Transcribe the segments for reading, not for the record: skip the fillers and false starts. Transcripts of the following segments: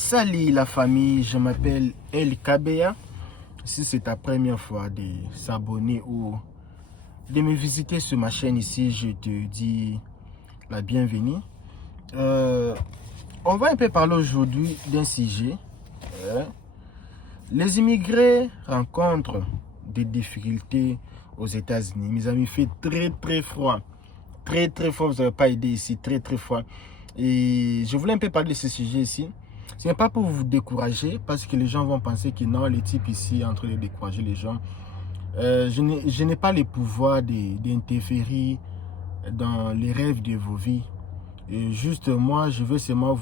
Salut la famille, je m'appelle El Kabea. Si c'est ta première fois de s'abonner ou de me visiter sur ma chaîne ici, je te dis la bienvenue. On va un peu parler aujourd'hui d'un sujet. Les immigrés rencontrent des difficultés aux États-Unis. Mes amis, il fait très froid. Très froid, vous n'avez pas idée ici, très froid. Et je voulais un peu parler de ce sujet ici. Ce n'est pas pour vous décourager, parce que les gens vont penser que non, les types ici en train de décourager les gens. Je n'ai pas le pouvoir d'interférer dans les rêves de vos vies. Et juste moi, je veux seulement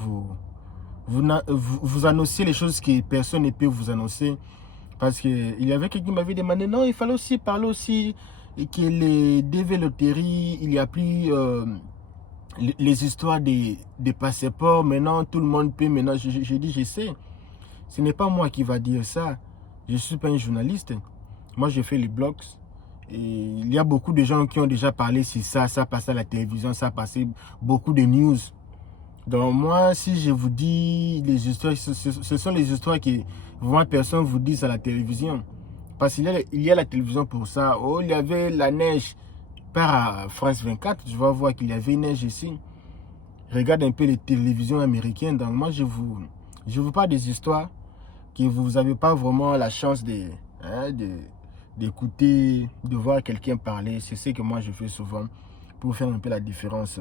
vous annoncer les choses que personne ne peut vous annoncer. Parce qu'il y avait quelqu'un qui m'avait demandé, non, il fallait aussi parler aussi que les développeries, il y a plus les histoires des passeports. Maintenant, tout le monde peut. Maintenant, j'ai dit, je sais. Ce n'est pas moi qui va dire ça. Je ne suis pas un journaliste. Moi, je fais les blogs. Et il y a beaucoup de gens qui ont déjà parlé sur ça. Ça passe à la télévision, ça passe beaucoup de news. Donc moi, si je vous dis les histoires, ce sont les histoires que vraiment personne ne vous dit à la télévision. Parce qu'il y a la télévision pour ça. Oh, il y avait la neige par France 24. Je vais voir qu'il y avait neige ici. Regarde un peu les télévisions américaines. Donc moi, je vous parle des histoires que vous n'avez pas vraiment la chance d'écouter, de voir quelqu'un parler. C'est ce que moi je fais souvent pour faire un peu la différence.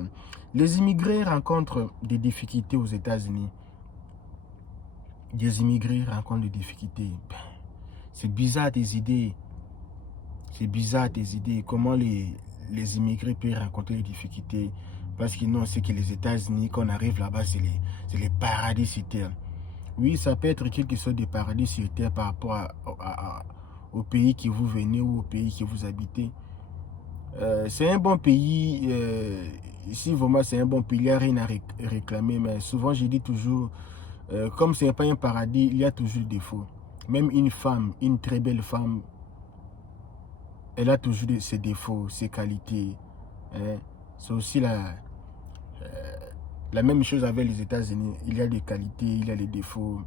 Les immigrés rencontrent des difficultés aux États-Unis. Des immigrés rencontrent des difficultés. C'est bizarre tes idées. C'est bizarre tes idées. Comment les immigrés peuvent rencontrer des difficultés. Parce que non, c'est que les États-Unis, quand on arrive là-bas, c'est les paradis sur terre. Oui, ça peut être quelque chose de paradis sur terre par rapport au pays que vous venez ou au pays que vous habitez. C'est un bon pays. Ici, vraiment, c'est un bon pays. Il n'y a rien à réclamer. Mais souvent, je dis toujours, comme ce n'est pas un paradis, il y a toujours des défauts. Même une femme, une très belle femme, elle a toujours ses défauts, ses qualités. Hein. C'est aussi la même chose avec les États-Unis. Il y a des qualités, il y a des défauts.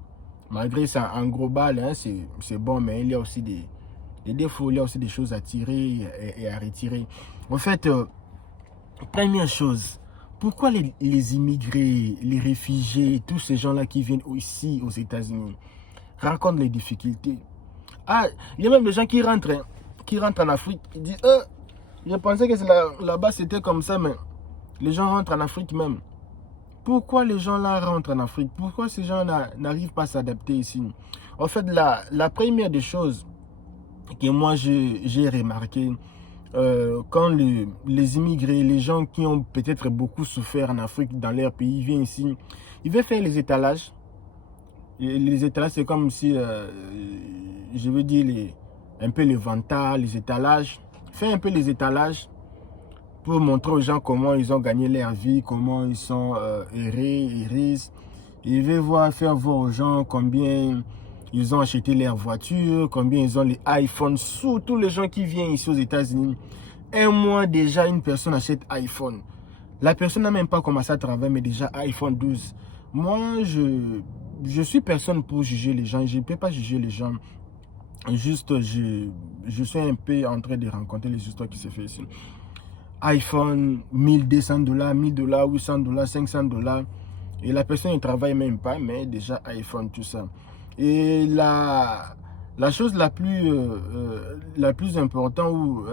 Malgré ça, en global, hein, c'est bon, mais il y a aussi des défauts, il y a aussi des choses à tirer et à retirer. En fait, première chose, pourquoi les immigrés, les réfugiés, tous ces gens-là qui viennent ici aux États-Unis rencontrent les difficultés? Ah, il y a même des gens qui rentrent en Afrique, ils disent, je pensais que là-bas c'était comme ça, mais les gens rentrent en Afrique même. Pourquoi les gens là rentrent en Afrique? Pourquoi ces gens n'arrivent pas à s'adapter ici? En fait, la première des choses que moi j'ai remarqué, quand les immigrés, les gens qui ont peut-être beaucoup souffert en Afrique, dans leur pays, viennent ici, ils veulent faire les étalages. Et les étalages, c'est comme si, je veux dire, un peu les vantards, les étalages. Faire un peu les étalages pour montrer aux gens comment ils ont gagné leur vie, comment ils sont heureux. Ils veulent faire voir aux gens combien ils ont acheté leur voiture, combien ils ont les iPhones. Surtout les gens qui viennent ici aux États-Unis. Un mois déjà, une personne achète iPhone. La personne n'a même pas commencé à travailler, mais déjà iPhone 12. Moi, je suis personne pour juger les gens. Je ne peux pas juger les gens. Juste, je suis un peu en train de rencontrer les histoires qui se font ici. iPhone, $1200, $1000, $800, $500. Et la personne ne travaille même pas, mais déjà iPhone, tout ça. Et la chose la plus importante ou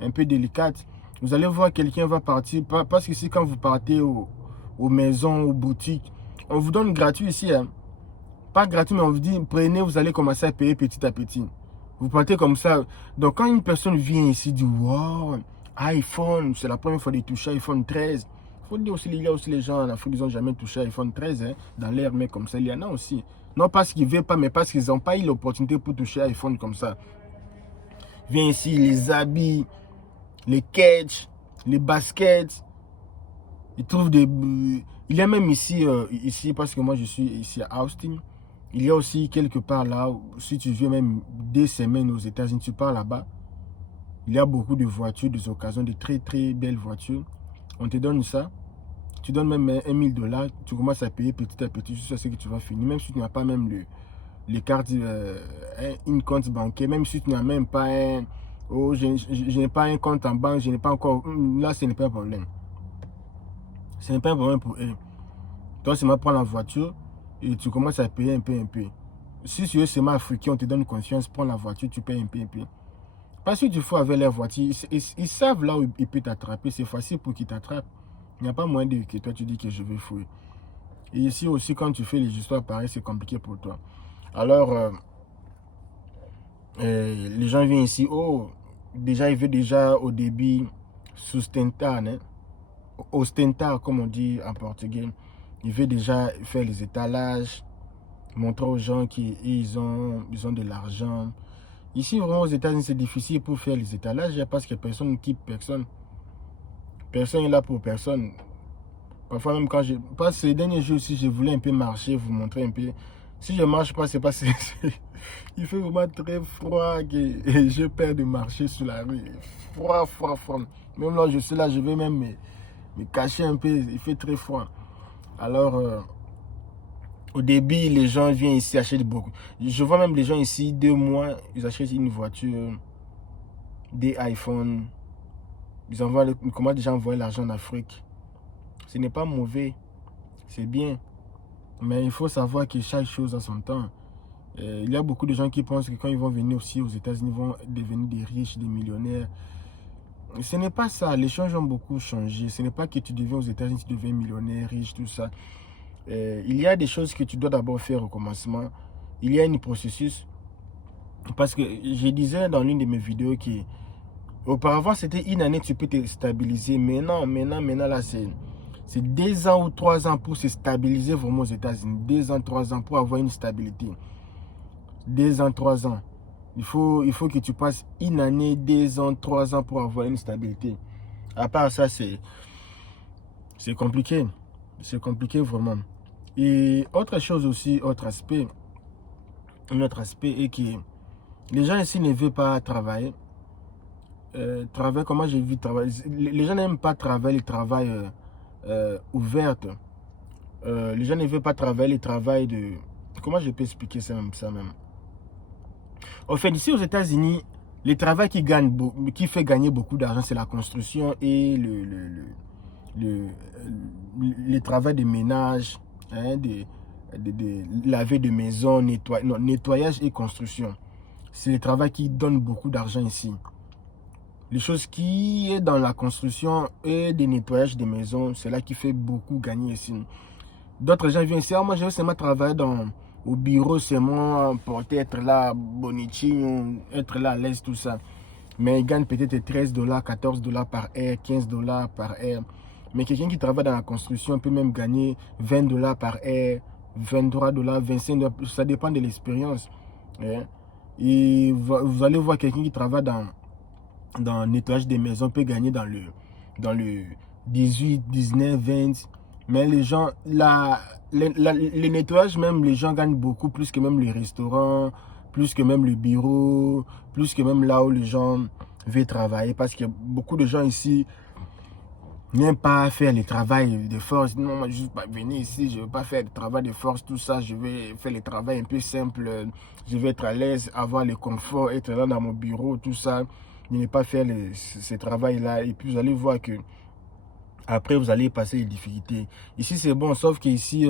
un peu délicate, vous allez voir quelqu'un va partir, parce que ici quand vous partez aux maisons, aux boutiques, on vous donne gratuit ici. Hein. Pas gratuit, mais on vous dit, prenez, vous allez commencer à payer petit à petit. Vous partez comme ça. Donc quand une personne vient ici, dit, wow, iPhone, c'est la première fois de toucher iPhone 13. Il faut dire aussi, il y a aussi les gens en Afrique, ils n'ont jamais touché iPhone 13 hein, dans l'air, mais comme ça, il y en a aussi. Non parce qu'ils ne veulent pas, mais parce qu'ils n'ont pas eu l'opportunité pour toucher iPhone comme ça. Viens ici, les habits, les catchs, les baskets. Ils trouvent des... Il y a même ici, parce que moi je suis ici à Austin, il y a aussi quelque part là, si tu viens même des semaines aux États-Unis, tu pars là-bas, il y a beaucoup de voitures, des occasions, de très belles voitures. On te donne ça. tu donnes même 1 000 $, tu commences à payer petit à petit, jusqu'à ce que tu vas finir. Même si tu n'as pas même les cartes, une compte bancaire, même si tu n'as même pas un... Oh, je n'ai pas un compte en banque, je n'ai pas encore... Là, ce n'est pas un problème. Ce n'est pas un problème pour eux. Toi, c'est moi prendre la voiture et tu commences à payer un peu, un peu. Si tu es seulement africain, on te donne confiance, prends la voiture, tu payes un peu, un peu. Parce que tu fous avec leur voiture, ils savent là où ils peuvent t'attraper. C'est facile pour qu'ils t'attrapent. Il n'y a pas moyen que toi tu dis que je vais fouiller. Et ici aussi, quand tu fais les histoires pareilles, c'est compliqué pour toi. Alors, les gens viennent ici, oh, déjà, ils veulent déjà au début sustentar, hein? Ostentar, comme on dit en portugais. Ils veulent déjà faire les étalages, montrer aux gens qu'ils ont de l'argent. Ici, vraiment, aux États-Unis, c'est difficile pour faire les étalages parce que personne ne quitte personne. Personne n'est là pour personne. Parfois, même quand je... Parce que ces derniers jours, si je voulais un peu marcher, vous montrer un peu. Si je ne marche pas, c'est pas... Il fait vraiment très froid que je perds de marcher sur la rue. Froid, froid, froid. Même là, je suis là, je vais même me cacher un peu. Il fait très froid. Alors, au début, les gens viennent ici acheter beaucoup. Je vois même les gens ici, 2 mois, ils achètent une voiture, des iPhones. Ils commencent déjà à envoyer l'argent en Afrique. Ce n'est pas mauvais, c'est bien. Mais il faut savoir que chaque chose a son temps. Il y a beaucoup de gens qui pensent que quand ils vont venir aussi aux États-Unis, ils vont devenir des riches, des millionnaires. Ce n'est pas ça. Les choses ont beaucoup changé. Ce n'est pas que tu deviens aux États-Unis, tu deviens millionnaire, riche, tout ça. Il y a des choses que tu dois d'abord faire au commencement. Il y a un processus. Parce que je disais dans l'une de mes vidéos que auparavant, c'était une année, tu peux te stabiliser. Maintenant, là, c'est 2 ans ou 3 ans pour se stabiliser vraiment aux États-Unis. 2 ans, 3 ans pour avoir une stabilité. 2 ans, 3 ans. Il faut que tu passes une année, 2 ans, 3 ans pour avoir une stabilité. À part ça, c'est compliqué. C'est compliqué vraiment. Et autre chose aussi, un autre aspect est que les gens ici ne veulent pas travailler. Travail, comment j'ai vu travailler. Les gens n'aiment pas travailler le travail ouvert. Les gens ne veulent pas travailler le travail de... Comment je peux expliquer ça même? En fait, ici aux États-Unis, le travail qui fait gagner beaucoup d'argent, c'est la construction et le travail de ménage, hein, de laver de maison, nettoyage et construction. C'est le travail qui donne beaucoup d'argent ici. Les choses qui est dans la construction et des nettoyages de maisons, c'est là qui fait beaucoup gagner ici. D'autres gens viennent ici, moi je veux seulement travailler au bureau, seulement pour être là, bonichi, être là à l'aise, tout ça. Mais ils gagnent peut-être 13 $, 14 $ par heure, 15 $ par heure. Mais quelqu'un qui travaille dans la construction peut même gagner 20 $ par heure, 23 $, 25 $, ça dépend de l'expérience. Et vous allez voir quelqu'un qui travaille dans le nettoyage des maisons peut gagner dans le 18, 19, 20. Mais les gens, les nettoyages même, les gens gagnent beaucoup plus que même les restaurants, plus que même le bureau, plus que même là où les gens veulent travailler. Parce qu'il y a beaucoup de gens ici n'aiment pas faire le travail de force. Non, moi je ne suis pas venu ici, je ne veux pas faire le travail de force, tout ça. Je vais faire le travail un peu simple. Je vais être à l'aise, avoir le confort, être là dans mon bureau, tout ça. Ne pas faire ce travail-là. Et puis vous allez voir que après vous allez passer les difficultés. Ici c'est bon, sauf qu'ici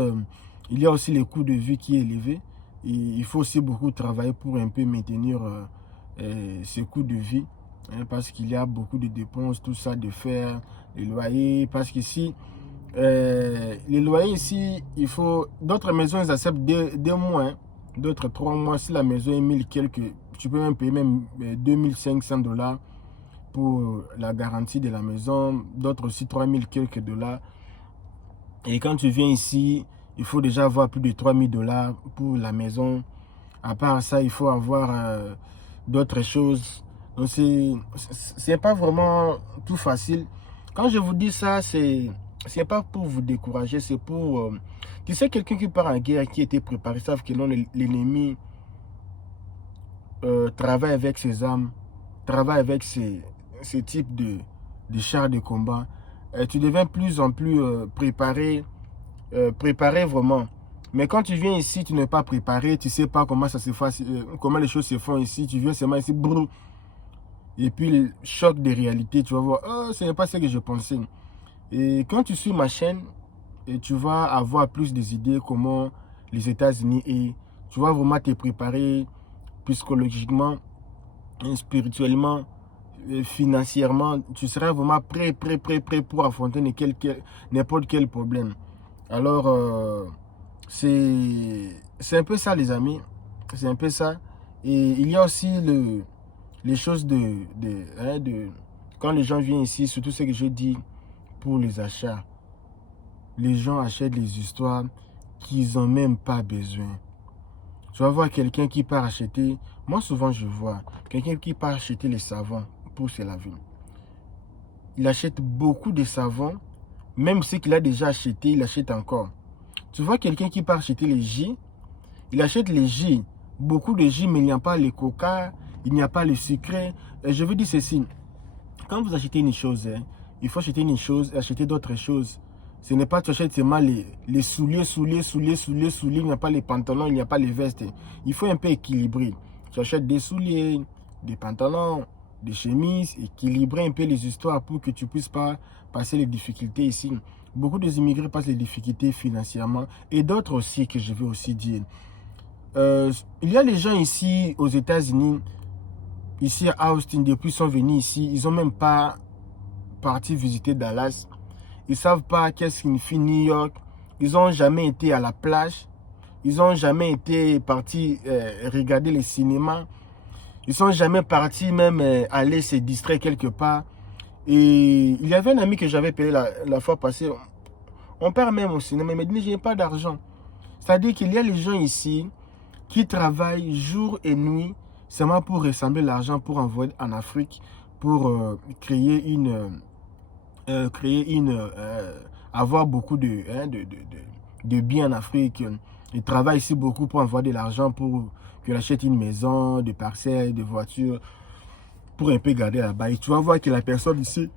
il y a aussi le coût de vie qui est élevé. Et il faut aussi beaucoup travailler pour un peu maintenir ce coût de vie. Hein, parce qu'il y a beaucoup de dépenses, tout ça, de faire, les loyers. Parce qu'ici, les loyers ici, il faut... D'autres maisons, ils acceptent 2 mois. Hein, d'autres 3 mois. Si la maison est 1000 quelques, tu peux même payer même 2500 $ pour la garantie de la maison. D'autres aussi 3000 quelques $. Et quand tu viens ici, il faut déjà avoir plus de 3000 $ pour la maison. À part ça, il faut avoir d'autres choses. Donc, c'est pas vraiment tout facile. Quand je vous dis ça, c'est pas pour vous décourager, c'est pour... tu sais, quelqu'un qui part en guerre, qui était préparé, savent que l'ennemi travaille avec ses armes, travaille avec ces types de chars de combat. tu deviens plus en plus préparé vraiment. Mais quand tu viens ici, tu n'es pas préparé, tu ne sais pas comment ça se fait, comment les choses se font ici. Tu viens seulement ici, brrr, et puis le choc de réalité, tu vas voir, oh, ce n'est pas ce que je pensais. Et quand tu suis ma chaîne, et tu vas avoir plus des idées comment les États-Unis et tu vas vraiment te préparer psychologiquement, spirituellement, financièrement. Tu seras vraiment prêt pour affronter n'importe quel problème. Alors, c'est un peu ça, les amis. C'est un peu ça. Et il y a aussi les choses quand les gens viennent ici, surtout ce que je dis pour les achats. Les gens achètent les histoires qu'ils n'ont même pas besoin. Tu vas voir quelqu'un qui part acheter, moi souvent je vois, quelqu'un qui part acheter les savons pour se laver. Il achète beaucoup de savons, même ce qu'il a déjà acheté, il achète encore. Tu vois quelqu'un qui part acheter les jus, il achète les jus, beaucoup de jus, mais il n'y a pas le coca, il n'y a pas le sucré. Et je veux dire ceci, quand vous achetez une chose, il faut acheter une chose et acheter d'autres choses. Ce n'est pas tu achètes seulement les souliers, il n'y a pas les pantalons, il n'y a pas les vestes. Il faut un peu équilibrer. Tu achètes des souliers, des pantalons, des chemises, équilibrer un peu les histoires pour que tu ne puisses pas passer les difficultés ici. Beaucoup des immigrés passent les difficultés financièrement et d'autres aussi que je veux aussi dire. Il y a les gens ici aux États-Unis, ici à Austin, depuis qu'ils sont venus ici, ils n'ont même pas parti visiter Dallas. Ils ne savent pas qu'est-ce que signifie New York. Ils n'ont jamais été à la plage. Ils n'ont jamais été partis regarder les cinémas. Ils ne sont jamais partis même aller se distraire quelque part. Et il y avait un ami que j'avais payé la fois passée. On part même au cinéma. Il m'a dit, je n'ai pas d'argent. C'est-à-dire qu'il y a les gens ici qui travaillent jour et nuit seulement pour rassembler l'argent pour envoyer en Afrique, pour avoir beaucoup de biens en Afrique. Ils travaillent ici beaucoup pour envoyer de l'argent pour qu'ils achètent une maison, des parcelles, des voitures, pour un peu garder là-bas. Et tu vas voir que la personne ici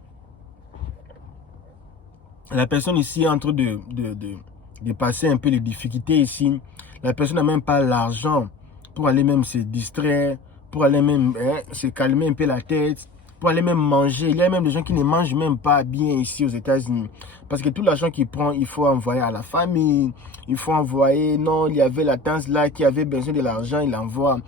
est en train de passer un peu les difficultés ici. La personne n'a même pas l'argent pour aller même se distraire, pour aller même se calmer un peu la tête, pour aller même manger. Il y a même des gens qui ne mangent même pas bien ici aux États-Unis. Parce que tout l'argent qu'il prend, il faut envoyer à la famille. Il faut envoyer, non, il y avait la tante là qui avait besoin de l'argent, il envoie.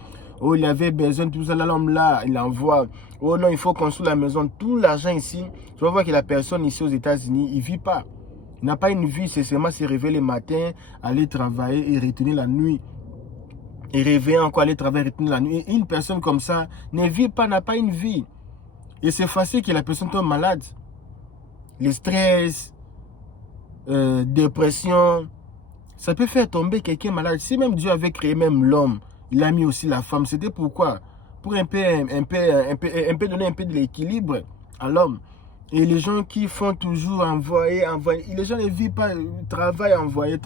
Oh, il avait besoin de tout ça, l'homme là, il envoie. Oh non, il faut construire la maison. Tout l'argent ici, tu vas voir que la personne ici aux États-Unis, il ne vit pas. Il n'a pas une vie, c'est seulement se réveiller le matin, aller travailler et retourner la nuit. Et réveiller encore, aller travailler et retourner la nuit. Et une personne comme ça ne vit pas, n'a pas une vie. Et c'est facile que la personne tombe malade. Le stress, dépression, ça peut faire tomber quelqu'un malade. Si même Dieu avait créé même l'homme, il a mis aussi la femme. C'était pourquoi? Pour un peu donner un peu de l'équilibre à l'homme. Et les gens qui font toujours envoyer. Les gens ne vivent pas, travail envoyer.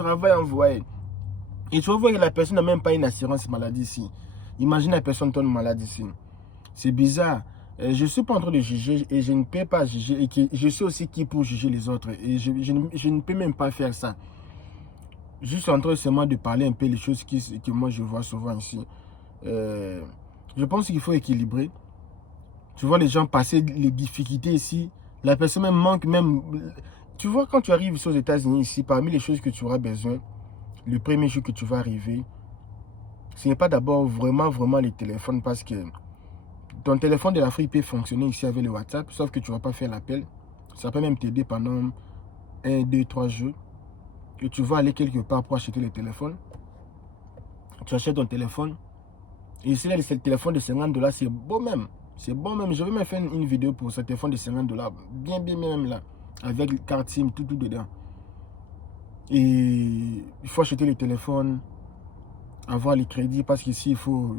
Et tu vas voir que la personne n'a même pas une assurance maladie ici. Imagine la personne tombe malade ici. C'est bizarre. Je ne suis pas en train de juger et je ne peux pas juger. Et je sais aussi qui pour juger les autres. Et je ne peux même pas faire ça. Je suis en train seulement de parler un peu les choses que moi je vois souvent ici. Je pense qu'il faut équilibrer. Tu vois les gens passer les difficultés ici. La personne même manque même. Tu vois quand tu arrives ici aux États-Unis ici, parmi les choses que tu auras besoin, le premier jour que tu vas arriver, ce n'est pas d'abord vraiment les téléphones parce que ton téléphone de l'Afrique peut fonctionner ici avec le WhatsApp, sauf que tu ne vas pas faire l'appel. Ça peut même t'aider pendant 1, 2, 3 jours. Que tu vas aller quelque part pour acheter le téléphone. Tu achètes ton téléphone. Et ici, là, le téléphone de 50 $, c'est bon même. C'est bon même. Je vais même faire une vidéo pour ce téléphone de 50 $. Bien même là. Avec carte SIM, tout dedans. Et il faut acheter le téléphone. Avoir les crédits parce qu'ici, il faut.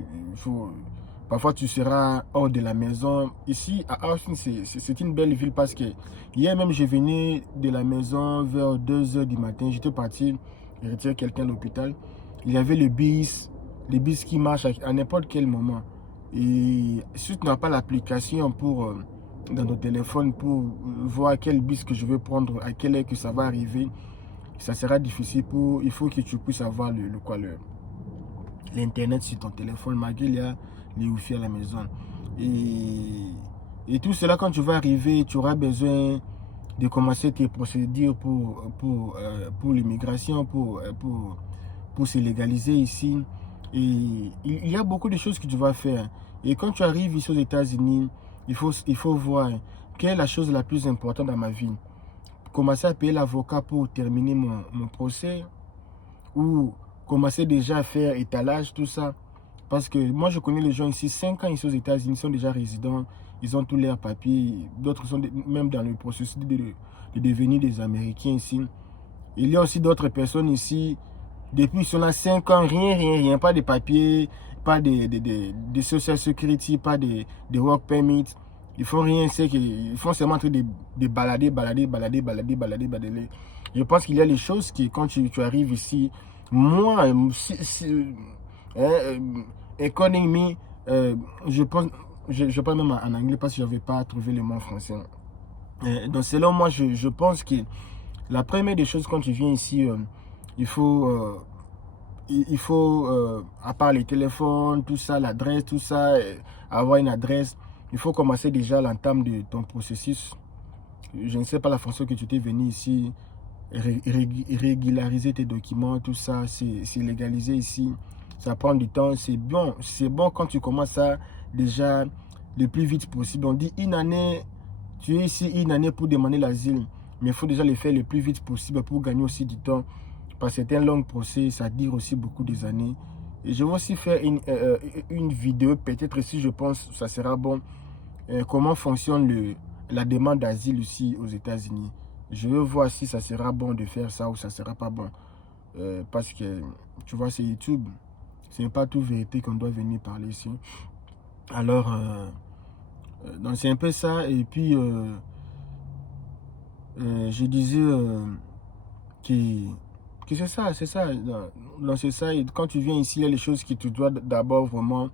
Parfois, tu seras hors de la maison. Ici, à Austin, c'est une belle ville parce que hier même, je venais de la maison vers 2 h du matin. J'étais parti retirer quelqu'un à l'hôpital. Il y avait le bus qui marche à n'importe quel moment. Et si tu n'as pas l'application pour dans ton téléphone pour voir quel bus que je vais prendre, à quelle heure que ça va arriver. Ça sera difficile il faut que tu puisses avoir l'internet sur ton téléphone, malgré il y a les Wi-Fi à la maison. Et tout cela, quand tu vas arriver, tu auras besoin de commencer tes procédures pour l'immigration, pour se légaliser ici. Et il y a beaucoup de choses que tu vas faire. Et quand tu arrives ici aux États-Unis, il faut voir quelle est la chose la plus importante dans ma vie. Commencer à payer l'avocat pour terminer mon procès, ou commencer déjà à faire étalage, tout ça. Parce que moi, je connais les gens ici, 5 ans ici aux États-Unis, ils sont déjà résidents, ils ont tous leurs papiers, d'autres sont même dans le processus de devenir des Américains ici. Il y a aussi d'autres personnes ici, depuis ils sont là 5 ans, rien, pas de papiers, pas de social security, pas de work permit. Ils font rien, c'est qu'ils font seulement en train de balader. Je pense qu'il y a les choses qui, quand tu arrives ici, moi, economy, je pense, je parle même en anglais parce que je n'avais pas trouvé le mot en français. Donc selon moi, je pense que la première des choses quand tu viens ici, il faut, à part les téléphones, tout ça, l'adresse, tout ça, avoir une adresse, il faut commencer déjà l'entame de ton processus. Je ne sais pas la façon que tu t'es venu ici, régulariser tes documents, tout ça, c'est légalisé ici. Ça prend du temps, c'est bon quand tu commences ça déjà le plus vite possible. On dit une année, tu es ici une année pour demander l'asile, mais il faut déjà le faire le plus vite possible pour gagner aussi du temps. Parce que c'est un long procès, ça dure aussi beaucoup des années. Et je vais aussi faire une vidéo, peut-être si je pense que ça sera bon, comment fonctionne la demande d'asile ici aux États-Unis. Je veux voir si ça sera bon de faire ça ou ça sera pas bon. Parce que, tu vois, c'est YouTube. Ce n'est pas tout vérité qu'on doit venir parler ici. Alors, donc c'est un peu ça. Et puis, je disais que c'est ça, c'est ça. Donc c'est ça. Et quand tu viens ici, il y a les choses que tu dois d'abord vraiment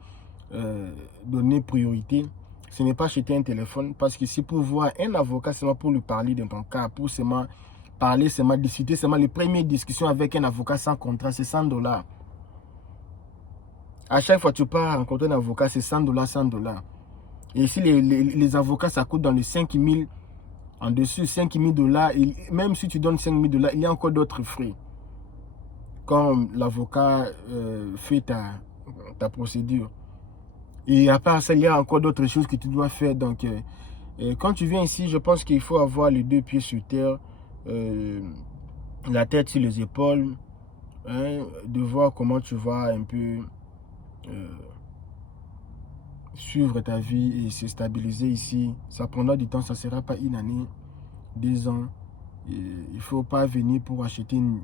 donner priorité. Ce n'est pas acheter un téléphone, parce que si pour voir un avocat, seulement pour lui parler de ton cas, pour seulement parler, seulement discuter, seulement les premières discussions avec un avocat sans contrat, c'est 100 $. À chaque fois que tu pars rencontrer un avocat, c'est 100 $, 100 $. Et ici, les avocats, ça coûte dans les 5 000, en dessus, 5 000 $. Et même si tu donnes 5 000 $, il y a encore d'autres frais. Quand l'avocat fait ta procédure. Et à part ça, il y a encore d'autres choses que tu dois faire. Donc, quand tu viens ici, je pense qu'il faut avoir les deux pieds sur terre, la tête sur les épaules, hein, de voir comment tu vas un peu suivre ta vie et se stabiliser ici. Ça prendra du temps, ça ne sera pas une année, 2 ans. Et il ne faut pas venir pour acheter une...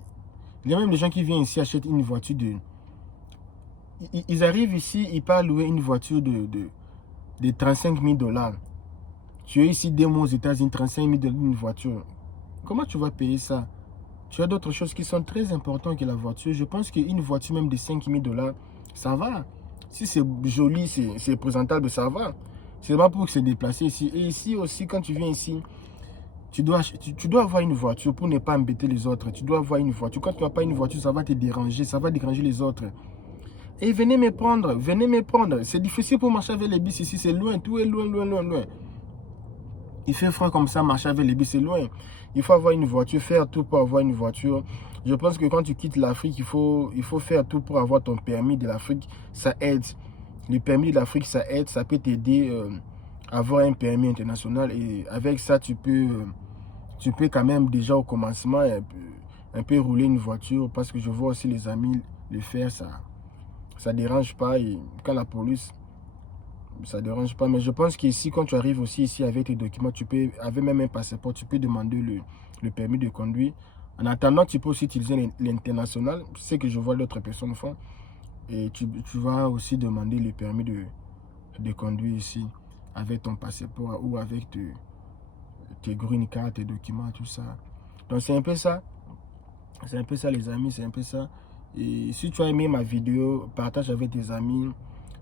Il y a même des gens qui viennent ici acheter une voiture de... Ils arrivent ici, ils peuvent louer une voiture de 35 000 $. Tu es ici 2 mois aux États-Unis, 35 000 $ une voiture. Comment tu vas payer ça? Tu as d'autres choses qui sont très importantes que la voiture. Je pense qu'une voiture même de 5 000 $, ça va. Si c'est joli, c'est présentable, ça va. C'est vraiment pour se déplacer ici. Et ici aussi, quand tu viens ici, tu dois avoir une voiture pour ne pas embêter les autres. Tu dois avoir une voiture. Quand tu n'as pas une voiture, ça va te déranger, ça va déranger les autres. Et venez me prendre, venez me prendre. C'est difficile pour marcher avec les bus ici, c'est loin, tout est loin. Il fait froid comme ça, marcher avec les bus, c'est loin. Il faut avoir une voiture, faire tout pour avoir une voiture. Je pense que quand tu quittes l'Afrique, il faut faire tout pour avoir ton permis de l'Afrique. Ça aide. Le permis de l'Afrique, ça aide, ça peut t'aider à avoir un permis international. Et avec ça, tu peux quand même déjà au commencement un peu rouler une voiture. Parce que je vois aussi les amis le faire, ça ne dérange pas. Et quand la police, ça ne dérange pas. Mais je pense qu'ici, quand tu arrives aussi ici avec tes documents, tu peux, avec même un passeport, tu peux demander le permis de conduire. En attendant, tu peux aussi utiliser l'international. C'est que je vois d'autres personnes font. Et tu vas aussi demander le permis de conduire ici avec ton passeport ou avec tes green cards, tes documents, tout ça. Donc c'est un peu ça. C'est un peu ça les amis, c'est un peu ça. Et si tu as aimé ma vidéo, partage avec tes amis,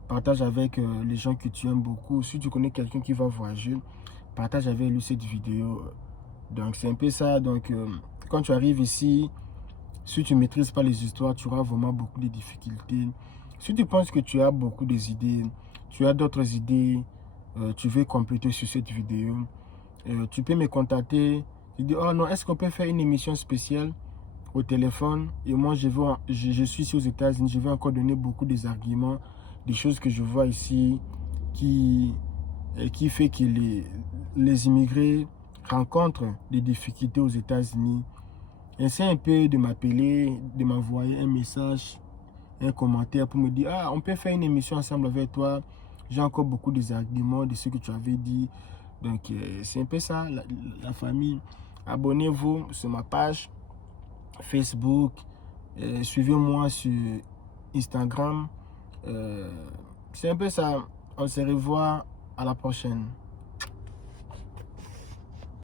partage avec les gens que tu aimes beaucoup. Si tu connais quelqu'un qui va voyager, partage avec lui cette vidéo. Donc c'est un peu ça. Donc quand tu arrives ici, si tu ne maîtrises pas les histoires, tu auras vraiment beaucoup de difficultés. Si tu penses que tu as beaucoup d'idées, tu as d'autres idées, tu veux compléter sur cette vidéo, tu peux me contacter. Tu dis, oh non, est-ce qu'on peut faire une émission spéciale au téléphone? Et moi, je suis ici aux États-Unis, je vais encore donner beaucoup des arguments, des choses que je vois ici qui fait que les immigrés rencontrent des difficultés aux États-Unis. Essaie un peu de m'appeler, de m'envoyer un message, un commentaire pour me dire, ah, on peut faire une émission ensemble avec toi. J'ai encore beaucoup d'arguments de ce que tu avais dit. Donc, c'est un peu ça, la famille. Abonnez-vous sur ma page Facebook. Suivez-moi sur Instagram. C'est un peu ça. On se revoit à la prochaine.